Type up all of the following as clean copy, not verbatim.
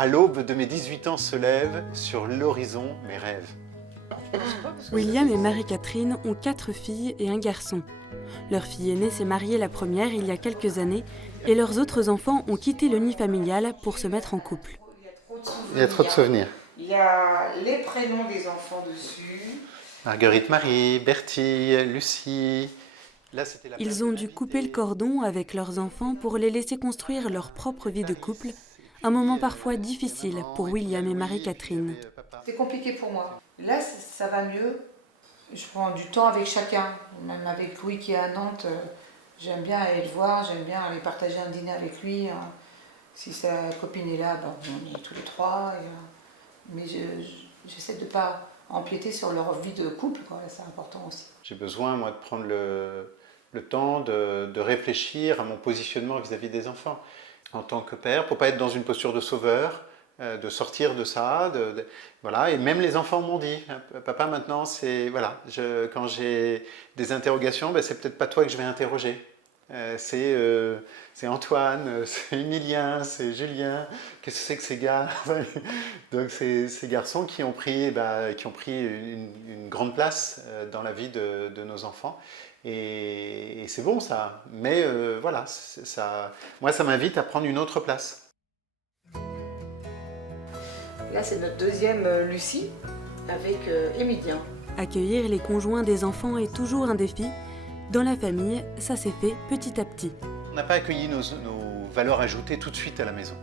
À l'aube de mes 18 ans se lèvent sur l'horizon mes rêves. William et Marie-Catherine ont 4 filles et un garçon. Leur fille aînée s'est mariée la première il y a quelques années et leurs autres enfants ont quitté le nid familial pour se mettre en couple. Il y a trop de souvenirs. Il y a les prénoms des enfants dessus. Marguerite Marie, Bertie, Lucie. Là, c'était la place Ils de ont dû l'invité. couper le cordon avec leurs enfants pour les laisser construire leur propre vie de couple, un moment parfois difficile pour William et Marie-Catherine. C'est compliqué pour moi. Là, ça va mieux. Je prends du temps avec chacun. Même avec Louis qui est à Nantes, j'aime bien aller le voir, j'aime bien aller partager un dîner avec lui. Si sa copine est là, ben, on est tous les trois. Mais j'essaie de ne pas empiéter sur leur vie de couple, quoi. C'est important aussi. J'ai besoin, moi, de prendre le temps de réfléchir à mon positionnement vis-à-vis des enfants. En tant que père, pour ne pas être dans une posture de sauveur, de sortir de ça. Voilà. Et même les enfants m'ont dit, papa, maintenant, c'est, voilà, quand j'ai des interrogations, ben, c'est peut-être pas toi que je vais interroger. C'est Antoine, c'est Emilien, c'est Julien, qu'est-ce que c'est que ces gars? Donc c'est ces garçons qui ont pris, une grande place dans la vie de nos enfants. Et c'est bon ça, mais voilà, moi ça m'invite à prendre une autre place. Là, c'est notre deuxième Lucie avec Émilien. Accueillir les conjoints des enfants est toujours un défi. Dans la famille, ça s'est fait petit à petit. On n'a pas accueilli nos valeurs ajoutées tout de suite à la maison.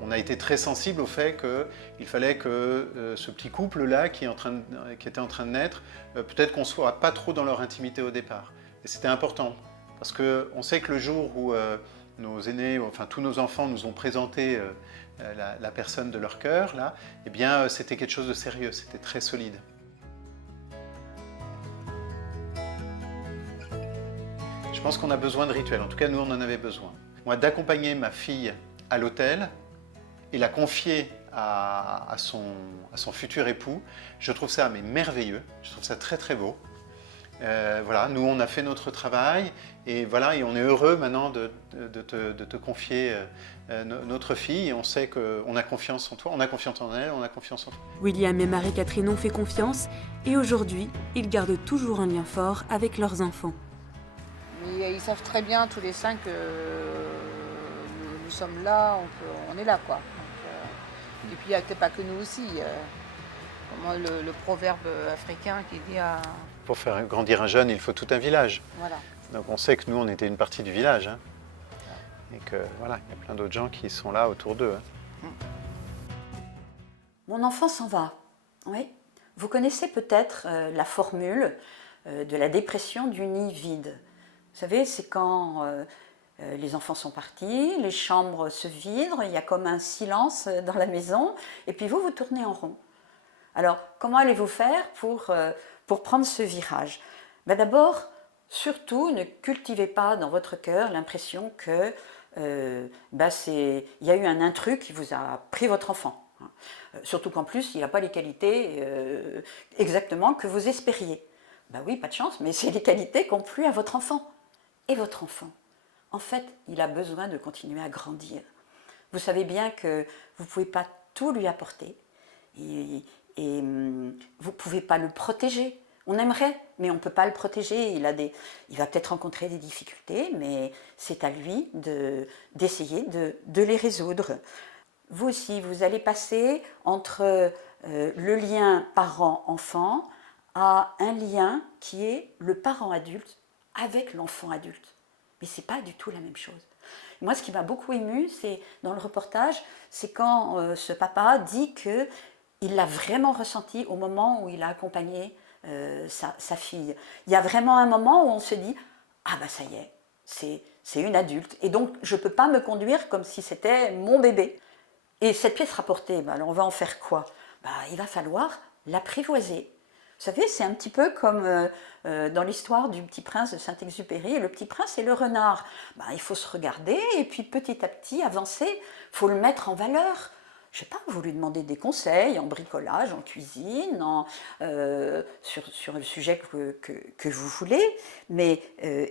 On a été très sensible au fait qu'il fallait que ce petit couple-là qui était en train de naître, peut-être qu'on ne soit pas trop dans leur intimité au départ. Et c'était important, parce qu'on sait que le jour où nos aînés, enfin tous nos enfants nous ont présenté la personne de leur cœur, là, eh bien c'était quelque chose de sérieux, c'était très solide. Je pense qu'on a besoin de rituels, en tout cas nous on en avait besoin. Moi, d'accompagner ma fille à l'hôtel et la confier à son futur époux, je trouve ça mais merveilleux, je trouve ça très très beau. Voilà, nous on a fait notre travail et voilà, et on est heureux maintenant de te confier notre fille et on sait qu'on a confiance en toi, on a confiance en elle, on a confiance en toi. William et Marie-Catherine ont fait confiance et aujourd'hui, ils gardent toujours un lien fort avec leurs enfants. Mais ils savent très bien, tous les 5, que nous sommes là, on est là, quoi. Donc, et puis il n'y a peut-être pas que nous aussi. Comment le proverbe africain qui dit Pour faire grandir un jeune, il faut tout un village. voilà. Donc on sait que nous, on était une partie du village. Hein. Et que voilà, il y a plein d'autres gens qui sont là autour d'eux. Hein. Mon enfant s'en va, oui. Vous connaissez peut-être la formule de la dépression du nid vide. Vous savez, c'est quand les enfants sont partis, les chambres se vident, il y a comme un silence dans la maison, et puis vous tournez en rond. Alors, comment allez-vous faire pour prendre ce virage? D'abord, surtout, ne cultivez pas dans votre cœur l'impression que il y a eu un intrus qui vous a pris votre enfant. Surtout qu'en plus, il n'a pas les qualités exactement que vous espériez. Oui, pas de chance, mais c'est les qualités qu'ont plu à votre enfant. Et votre enfant, en fait, il a besoin de continuer à grandir. Vous savez bien que vous ne pouvez pas tout lui apporter et vous ne pouvez pas le protéger. On aimerait, mais on ne peut pas le protéger. Il va peut-être rencontrer des difficultés, mais c'est à lui d'essayer de les résoudre. Vous aussi, vous allez passer entre le lien parent-enfant à un lien qui est le parent adulte avec l'enfant adulte. Mais ce n'est pas du tout la même chose. Moi, ce qui m'a beaucoup émue, c'est dans le reportage, c'est quand ce papa dit qu'il l'a vraiment ressenti au moment où il a accompagné sa fille. Il y a vraiment un moment où on se dit « Ah ça y est, c'est une adulte. Et donc, je ne peux pas me conduire comme si c'était mon bébé. » Et cette pièce rapportée, alors on va en faire quoi? Il va falloir l'apprivoiser. Vous savez, c'est un petit peu comme dans l'histoire du Petit Prince de Saint-Exupéry. Le Petit Prince et le renard. Il faut se regarder et puis petit à petit avancer. Il faut le mettre en valeur. Je ne sais pas, vous lui demandez des conseils en bricolage, en cuisine, sur le sujet que vous voulez, mais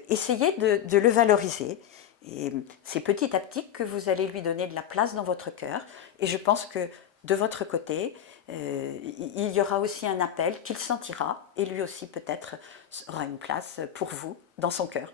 essayez de le valoriser. Et c'est petit à petit que vous allez lui donner de la place dans votre cœur. Et je pense que de votre côté, il y aura aussi un appel qu'il sentira, et lui aussi peut-être aura une place pour vous dans son cœur.